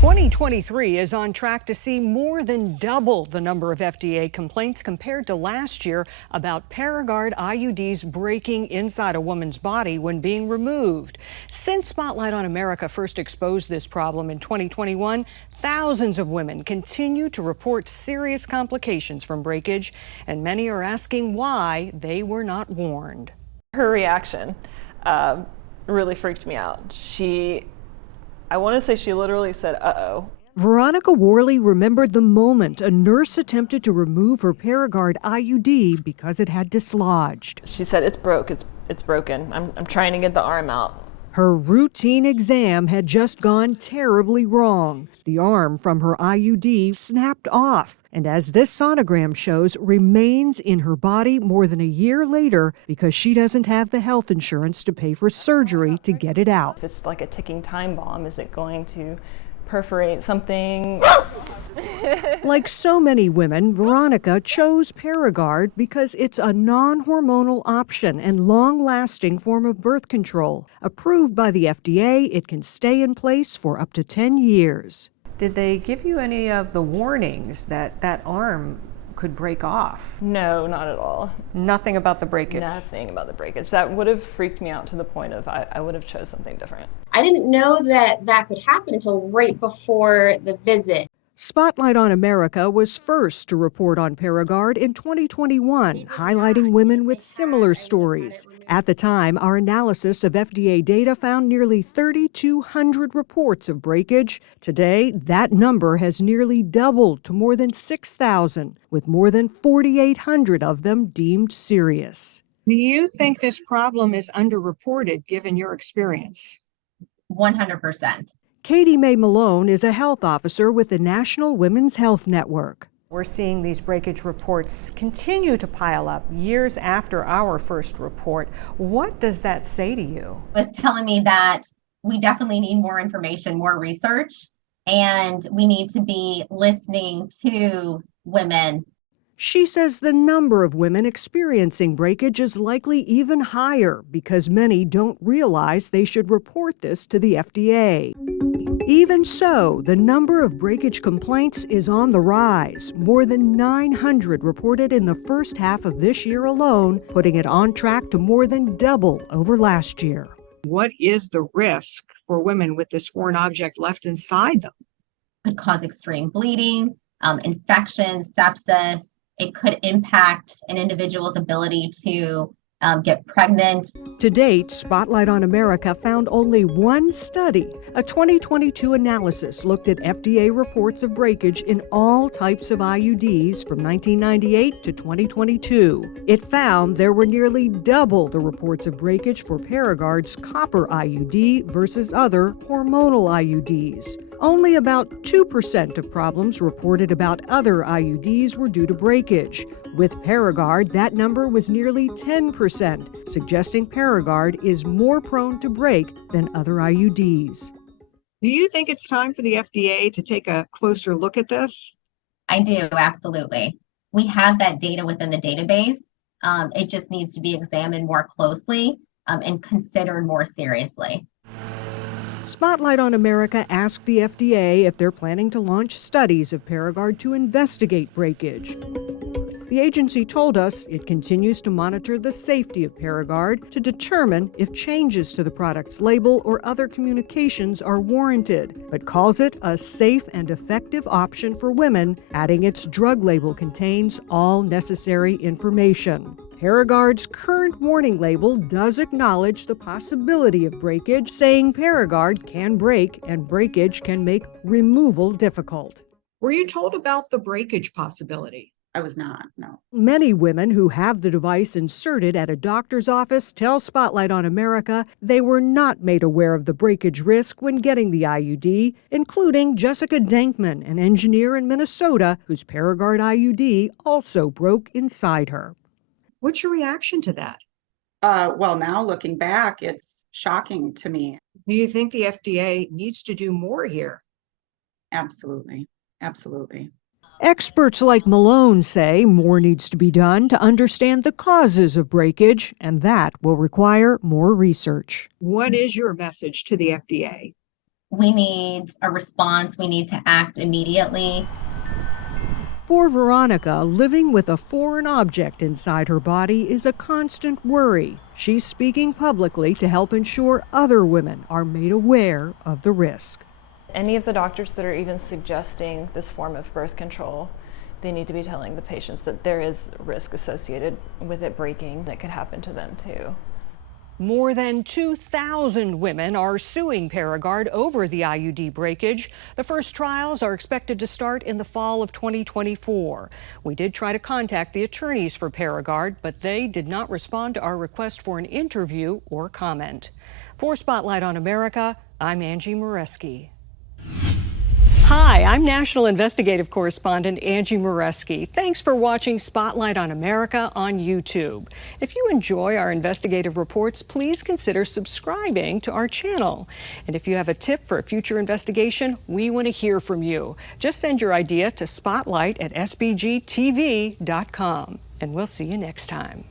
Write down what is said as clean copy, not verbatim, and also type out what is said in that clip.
2023 is on track to see more than double the number of FDA complaints compared to last year about Paragard IUDs breaking inside a woman's body when being removed. Since Spotlight on America first exposed this problem in 2021, thousands of women continue to report serious complications from breakage, and many are asking why they were not warned. Her reaction really freaked me out. I want to say she literally said, uh-oh. Veronica Worley remembered the moment a nurse attempted to remove her Paragard IUD because it had dislodged. She said, it's broken. I'm trying to get the arm out. Her routine exam had just gone terribly wrong. The arm from her IUD snapped off, and as this sonogram shows, remains in her body more than a year later because she doesn't have the health insurance to pay for surgery to get it out. It's like a ticking time bomb. Is it going to perforate something? Like so many women, Veronica chose Paragard because it's a non-hormonal option and long-lasting form of birth control. Approved by the FDA, it can stay in place for up to 10 years. Did they give you any of the warnings that that arm could break off? No, not at all. Nothing about the breakage? Nothing about the breakage. That would have freaked me out to the point of I would have chose something different. I didn't know that that could happen until right before the visit. Spotlight on America was first to report on Paragard in 2021, highlighting women with similar stories. At the time, our analysis of FDA data found nearly 3,200 reports of breakage. Today, that number has nearly doubled to more than 6,000, with more than 4,800 of them deemed serious. Do you think this problem is underreported given your experience? 100%. Katie Mae Malone is a health officer with the National Women's Health Network. We're seeing these breakage reports continue to pile up years after our first report. What does that say to you? It's telling me that we definitely need more information, more research, and we need to be listening to women. She says the number of women experiencing breakage is likely even higher because many don't realize they should report this to the FDA. Even so, the number of breakage complaints is on the rise. More than 900 reported in the first half of this year alone, putting it on track to more than double over last year. What is the risk for women with this foreign object left inside them? Could cause extreme bleeding, infections, sepsis. It could impact an individual's ability to get pregnant. To date, Spotlight on America found only one study. A 2022 analysis looked at FDA reports of breakage in all types of IUDs from 1998 to 2022. It found there were nearly double the reports of breakage for Paragard's copper IUD versus other hormonal IUDs. Only about 2% of problems reported about other IUDs were due to breakage. With Paragard, that number was nearly 10%, suggesting Paragard is more prone to break than other IUDs. Do you think it's time for the FDA to take a closer look at this? I do, absolutely. We have that data within the database. It just needs to be examined more closely and considered more seriously. Spotlight on America asked the FDA if they're planning to launch studies of Paragard to investigate breakage. The agency told us it continues to monitor the safety of Paragard to determine if changes to the product's label or other communications are warranted, but calls it a safe and effective option for women, adding its drug label contains all necessary information. Paragard's current warning label does acknowledge the possibility of breakage, saying Paragard can break and breakage can make removal difficult. Were you told about the breakage possibility? I was not, no. Many women who have the device inserted at a doctor's office tell Spotlight on America they were not made aware of the breakage risk when getting the IUD, including Jessica Dankman, an engineer in Minnesota whose Paragard IUD also broke inside her. What's your reaction to that? Well, now looking back, it's shocking to me. Do you think the FDA needs to do more here? Absolutely, absolutely. Experts like Malone say more needs to be done to understand the causes of breakage, and that will require more research. What is your message to the FDA? We need a response. We need to act immediately. For Veronica, living with a foreign object inside her body is a constant worry. She's speaking publicly to help ensure other women are made aware of the risk. Any of the doctors that are even suggesting this form of birth control, they need to be telling the patients that there is risk associated with it breaking that could happen to them too. More than 2,000 women are suing Paragard over the IUD breakage. The first trials are expected to start in the fall of 2024. We did try to contact the attorneys for Paragard, but they did not respond to our request for an interview or comment. For Spotlight on America, I'm Angie Moreski. Hi, I'm National Investigative Correspondent Angie Moreski. Thanks for watching Spotlight on America on YouTube. If you enjoy our investigative reports, please consider subscribing to our channel. And if you have a tip for a future investigation, we want to hear from you. Just send your idea to spotlight@sbgtv.com. And we'll see you next time.